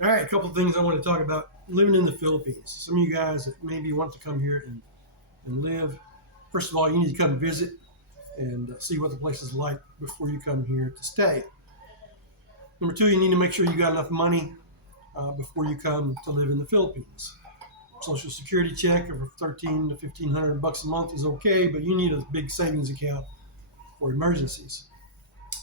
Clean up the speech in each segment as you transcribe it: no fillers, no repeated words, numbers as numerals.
All right, a couple of things I want to talk about living in the Philippines. Some of you guys that maybe want to come here and live, first of all, you need to come visit and see what the place is like before you come here to stay. Number two, you need to make sure you got enough money before you come to live in the Philippines. Social Security check of 13 to 1500 bucks a month is okay, but you need a big savings account for emergencies.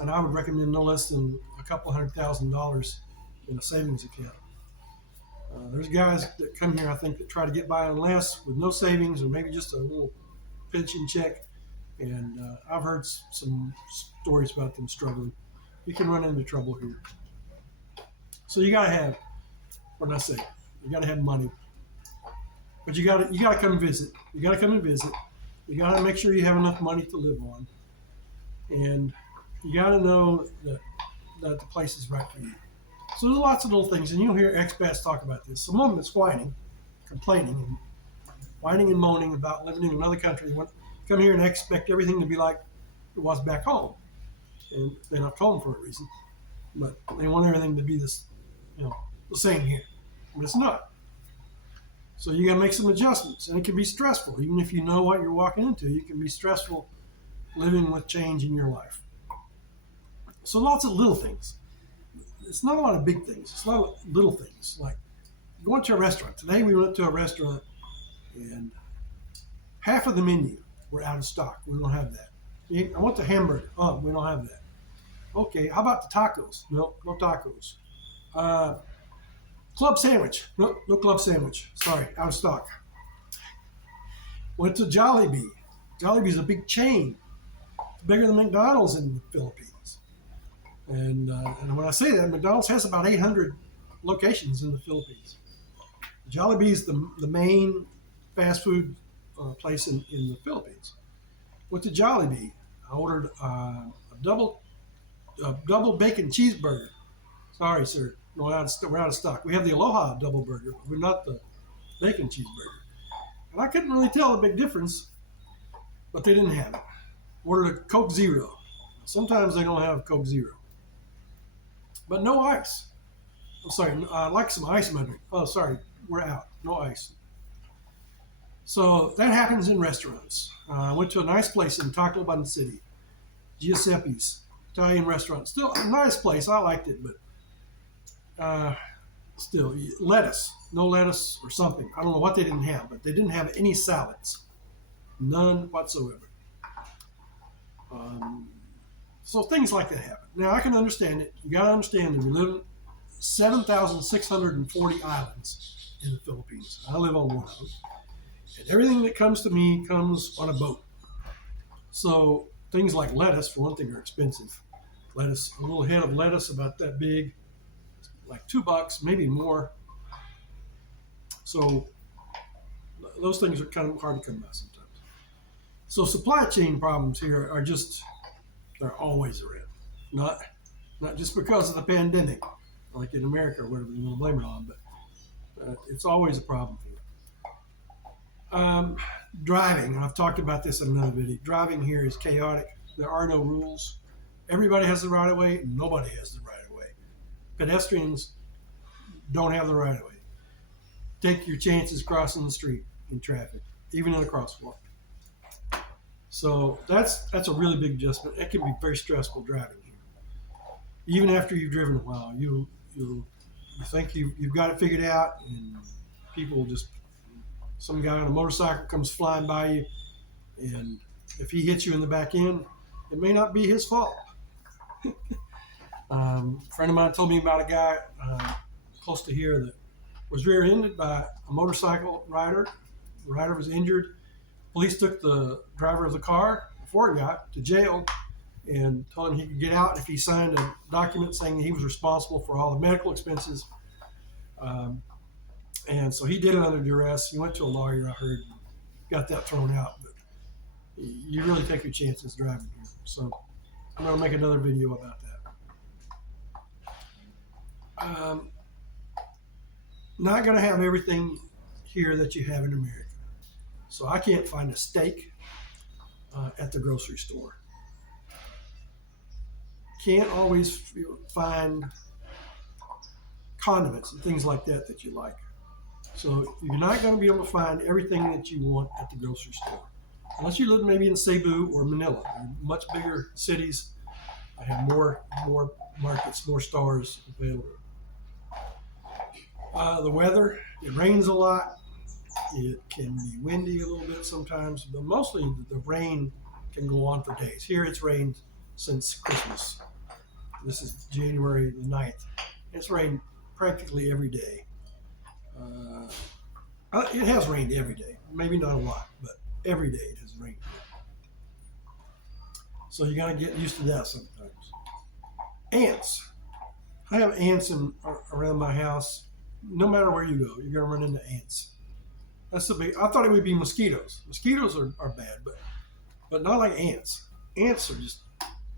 And I would recommend no less than a couple $100,000 in a savings account. There's guys that come here, I think, that try to get by on less with no savings or maybe just a little pension check. And I've heard some stories about them struggling. You can run into trouble here. So you got to have, what did I say? You got to have money. But you got to come visit. You got to come and visit. You got to make sure you have enough money to live on. And you got to know that the place is right for you. So there's lots of little things, and you'll hear expats talk about this. Some of them it's whining, complaining, and moaning about living in another country. They want to come here and expect everything to be like it was back home. And they're not home for a reason. But they want everything to be the same here. But it's not. So you got to make some adjustments, and it can be stressful. Even if you know what you're walking into, it can be stressful living with change in your life. So lots of little things. It's not a lot of big things. It's a lot of little things, like going to a restaurant. Today we went to a restaurant, and half of the menu were out of stock. We don't have that. I want the hamburger. Oh, we don't have that. Okay, how about the tacos? No tacos. Club sandwich. No club sandwich. Sorry, out of stock. Went to Jollibee. Jollibee's a big chain. It's bigger than McDonald's in the Philippines. And when I say that, McDonald's has about 800 locations in the Philippines. Jollibee's the main fast food place in the Philippines. Went to Jollibee. I ordered a double bacon cheeseburger. Sorry, sir. No, we're out of stock. We have the Aloha double burger, but we're not the bacon cheeseburger. And I couldn't really tell the big difference, but they didn't have it. Ordered a Coke Zero. Sometimes they don't have Coke Zero. But no ice. I'm sorry, I'd like some ice in my drink. Oh, sorry, we're out. No ice. So that happens in restaurants. I went to a nice place in Tacloban City, Giuseppe's Italian restaurant. Still a nice place. I liked it, but still, no lettuce or something. I don't know what they didn't have, but they didn't have any salads. None whatsoever. So things like that happen. Now, I can understand it. You got to understand that we live in 7,640 islands in the Philippines. I live on one of them. And everything that comes to me comes on a boat. So things like lettuce, for one thing, are expensive. Lettuce, a little head of lettuce about that big, like $2, maybe more. So those things are kind of hard to come by sometimes. So supply chain problems here are they're always around. Not just because of the pandemic, like in America or whatever you want to blame it on, but it's always a problem here. Driving, I've talked about this in another video. Driving here is chaotic. There are no rules. Everybody has the right of way. Nobody has the right of way. Pedestrians don't have the right of way. Take your chances crossing the street in traffic, even in a crosswalk. So that's a really big adjustment. It can be very stressful driving here. Even after you've driven a while, you think you've got it figured out, and some guy on a motorcycle comes flying by you, and if he hits you in the back end, it may not be his fault. A friend of mine told me about a guy close to here that was rear-ended by a motorcycle rider. The rider was injured. Police took the driver of the car before he got to jail and told him he could get out if he signed a document saying he was responsible for all the medical expenses. And so he did it under duress. He went to a lawyer, I heard, got that thrown out. But you really take your chances driving here. So I'm going to make another video about that. Not going to have everything here that you have in America. So I can't find a steak at the grocery store. Can't always find condiments and things like that that you like. So you're not going to be able to find everything that you want at the grocery store. Unless you live maybe in Cebu or Manila, much bigger cities. I have more markets, more stores available. The weather, it rains a lot. It can be windy a little bit sometimes, but mostly the rain can go on for days. Here it's rained since Christmas. This is January the 9th. It's rained practically every day. It has rained every day. Maybe not a lot, but every day it has rained. So you got to get used to that sometimes. Ants. I have ants around my house. No matter where you go, you're going to run into ants. That's the big. I thought it would be mosquitoes. Mosquitoes are bad, but not like ants. Ants are just.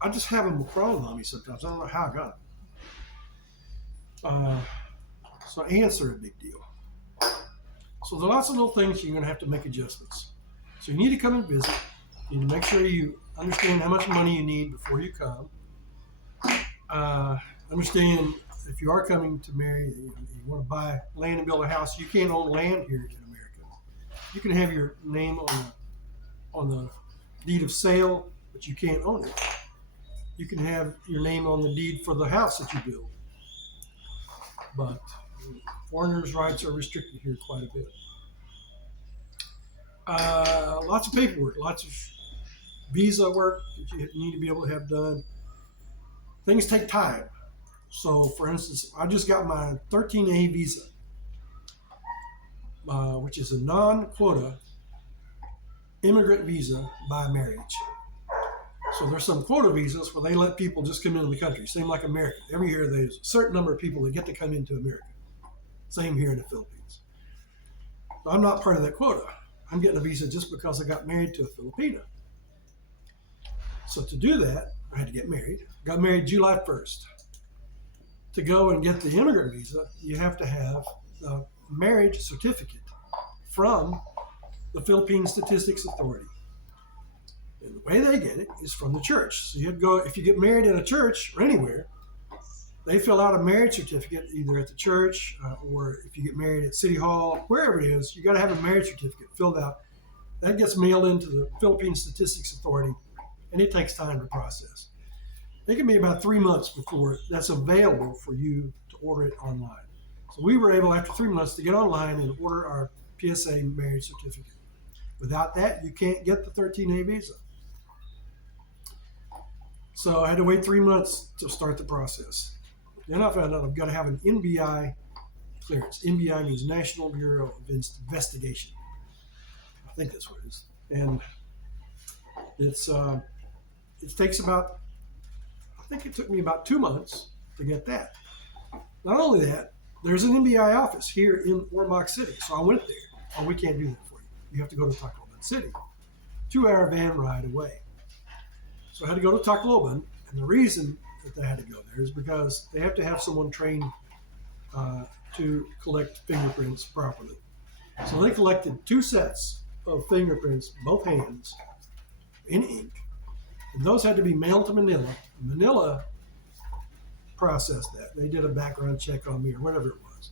I just have them crawling on me sometimes. I don't know how I got them. So ants are a big deal. So there are lots of little things you're going to have to make adjustments. So you need to come and visit. You need to make sure you understand how much money you need before you come. Understand if you are coming to marry, you want to buy land and build a house, you can't own land here in America. You can have your name on the deed of sale, but you can't own it. You can have your name on the deed for the house that you build. But foreigners' rights are restricted here quite a bit. Lots of paperwork, lots of visa work that you need to be able to have done. Things take time. So, for instance, I just got my 13A visa, which is a non-quota immigrant visa by marriage. So there's some quota visas where they let people just come into the country, same like America. Every year there's a certain number of people that get to come into America. Same here in the Philippines. So I'm not part of that quota. I'm getting a visa just because I got married to a Filipina. So to do that, I had to get married. Got married July 1st. To go and get the immigrant visa, you have to have the marriage certificate from the Philippine Statistics Authority. And the way they get it is from the church. So you have to go, if you get married in a church or anywhere, they fill out a marriage certificate either at the church or if you get married at City Hall, wherever it is, you got to have a marriage certificate filled out. That gets mailed into the Philippine Statistics Authority, and it takes time to process. It can be about 3 months before that's available for you to order it online. So we were able, after 3 months, to get online and order our PSA marriage certificate. Without that, you can't get the 13A visa. So I had to wait 3 months to start the process. Then I found out I've got to have an NBI clearance. NBI means National Bureau of Investigation. I think that's what it is. And it takes about, I think it took me about 2 months to get that. Not only that, there's an NBI office here in Ormoc City. So I went there. Oh, we can't do that for you. You have to go to Tacloban City. 2-hour van ride away. So I had to go to Tacloban, and the reason that I had to go there is because they have to have someone trained to collect fingerprints properly. So they collected 2 sets of fingerprints, both hands, in ink, and those had to be mailed to Manila. Manila processed that. They did a background check on me or whatever it was.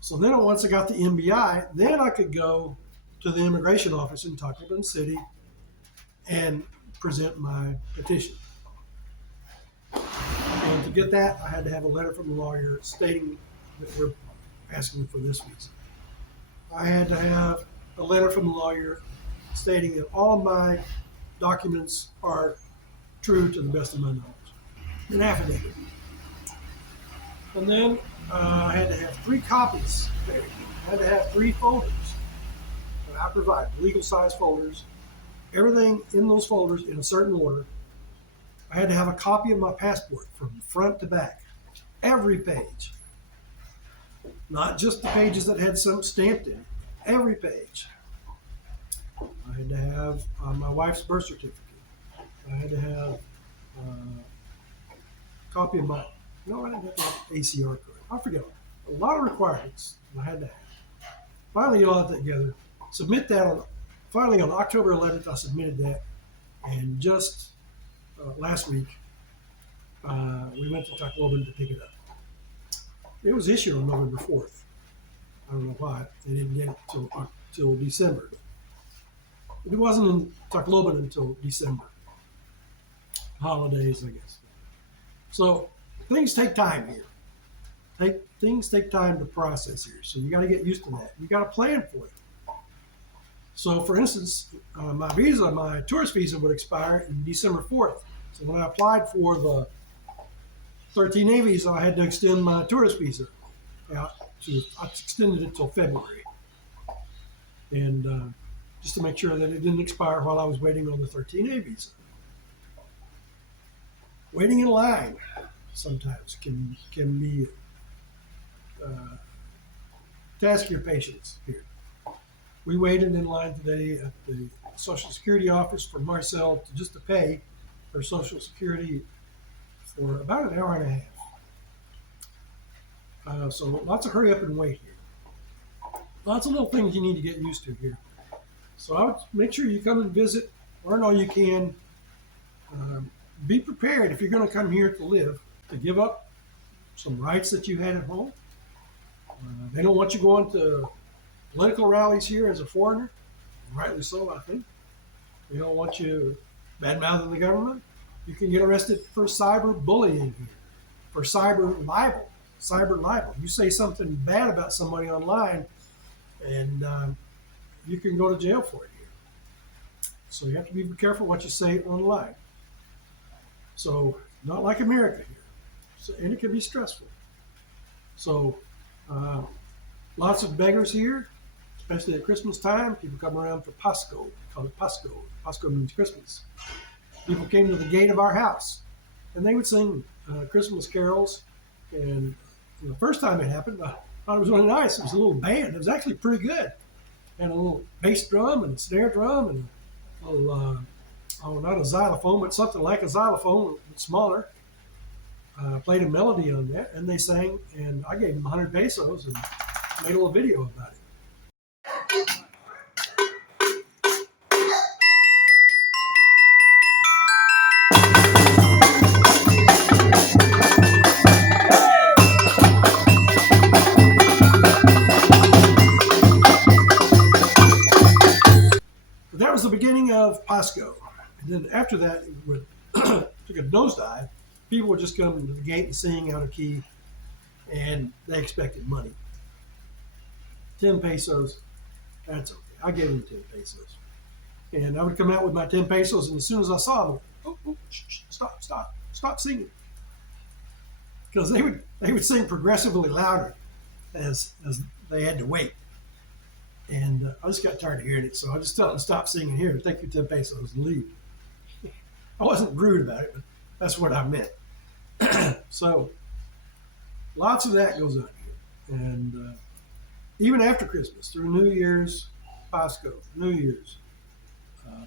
So then once I got the NBI, then I could go to the immigration office in Tacloban City and present my petition. And to get that, I had to have a letter from the lawyer stating that we're asking for this visa. I had to have a letter from the lawyer stating that all my documents are true to the best of my knowledge. An affidavit. And then I had to have 3 copies. I had to have 3 folders that I provide, legal size folders, everything in those folders in a certain order. I had to have a copy of my passport from front to back, every page. Not just the pages that had something stamped in, every page. I had to have my wife's birth certificate. I had to have a copy of my, no, I didn't have to have ACR card. I forget. A lot of requirements I had to have. Finally get all that together, submit that finally on October 11th, I submitted that. And just last week, we went to Tacloban to pick it up. It was issued on November 4th. I don't know why they didn't get it till December. It wasn't in Tacloban until December. Holidays, I guess. So things take time here. Things take time to process here. So you got to get used to that. You got to plan for it. So, for instance, my tourist visa would expire in December 4th. So when I applied for the 13A visa, I had to extend my tourist visa out I extended it till February, and just to make sure that it didn't expire while I was waiting on the 13A visa. Waiting in line sometimes can be task your patience here. We waited in line today at the Social Security office for Marcel to pay her Social Security for about an hour and a half. So lots of hurry up and wait here. Lots of little things you need to get used to here. So I would make sure you come and visit, learn all you can. Be prepared if you're going to come here to live, to give up some rights that you had at home. They don't want you going to political rallies here as a foreigner, rightly so, I think. They don't want you bad-mouthing the government. You can get arrested for cyber bullying here, for cyber libel. Cyber libel. You say something bad about somebody online, and you can go to jail for it here. So you have to be careful what you say online. So not like America here, and it can be stressful. So lots of beggars here, especially at Christmas time. People come around for Pasco. They call it Pasco. Pasco means Christmas. People came to the gate of our house, and they would sing Christmas carols. And the first time it happened, I thought it was really nice. It was a little band. It was actually pretty good. And a little bass drum and a snare drum and a little, not a xylophone, but something like a xylophone, but smaller. Played a melody on that, and they sang, and I gave them 100 pesos and made a little video about it. But that was the beginning of Pasco. And then after that, it would took a nosedive. People would just come to the gate and sing out of key, and they expected money. 10 pesos, that's okay. I gave them 10 pesos. And I would come out with my 10 pesos, and as soon as I saw them, stop singing. Because they would sing progressively louder as they had to wait. And I just got tired of hearing it, so I just told them to stop singing here, take your 10 pesos and leave. I wasn't rude about it, but that's what I meant. So lots of that goes on here. And even after Christmas, through New Year's, Pasco, New Year's,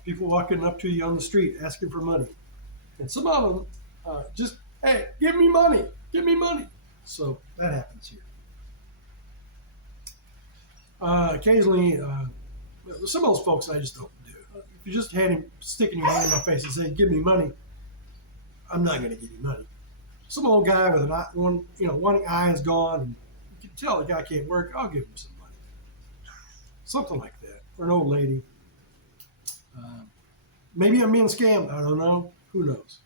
people walking up to you on the street asking for money. And some of them just, hey, give me money, give me money. So that happens here. Occasionally, some of those folks I just don't do. If you just sticking your hand in my face and saying, give me money, I'm not going to give you money. Some old guy with one eye is gone, and you can tell the guy can't work, I'll give him some money. Something like that. Or an old lady. Maybe I'm being scammed. I don't know. Who knows?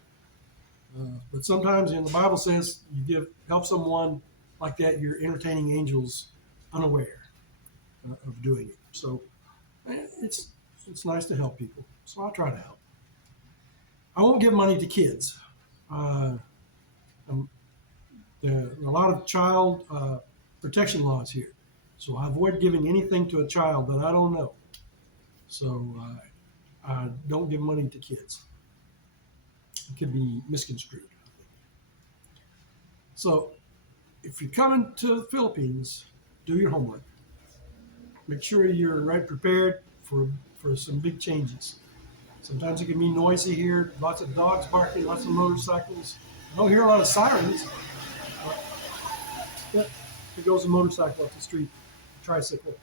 But sometimes the Bible says you help someone like that, you're entertaining angels unaware of doing it. So it's nice to help people. So I'll try to help. I won't give money to kids. There are a lot of child protection laws here. So I avoid giving anything to a child that I don't know. So I don't give money to kids. It could be misconstrued. So if you're coming to the Philippines, do your homework. Make sure you're right prepared for some big changes. Sometimes it can be noisy here, lots of dogs barking, lots of motorcycles. I don't hear a lot of sirens. But there goes a motorcycle up the street, a tricycle.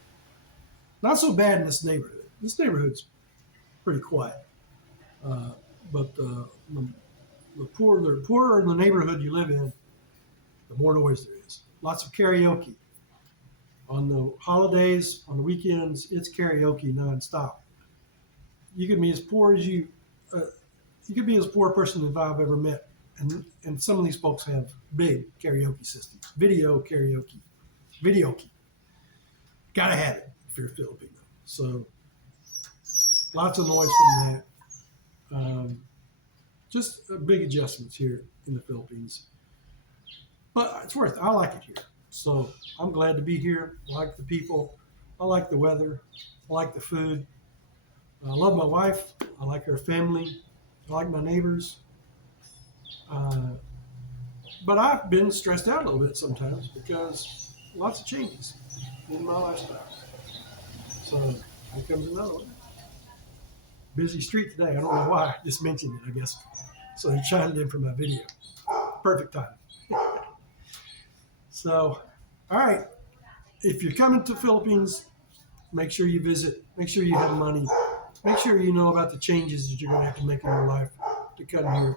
Not so bad in this neighborhood. This neighborhood's pretty quiet. But the poorer the neighborhood you live in, the more noise there is. Lots of karaoke. On the holidays, on the weekends, it's karaoke nonstop. You can be as poor as uh, you could be as poor a person as I've ever met. And some of these folks have big karaoke systems, video key. Gotta have it if you're a Filipino. So lots of noise from that. Just big adjustments here in the Philippines. But it's worth it. I like it here. So I'm glad to be here. I like the people. I like the weather. I like the food. I love my wife. I like her family. I like my neighbors. Uh, but I've been stressed out a little bit sometimes because lots of changes in my lifestyle. So here comes another one. Busy street today. I don't know why. I just mentioned it, I guess. So he chimed in for my video. Perfect time. So, all right. If you're coming to Philippines, make sure you visit. Make sure you have money. Make sure you know about the changes that you're going to have to make in your life to come here,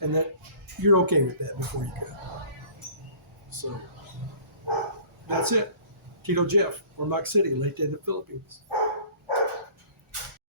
and that you're okay with that before you come. So that's it. Tito Jeff, Ormoc City, Leyte, the Philippines.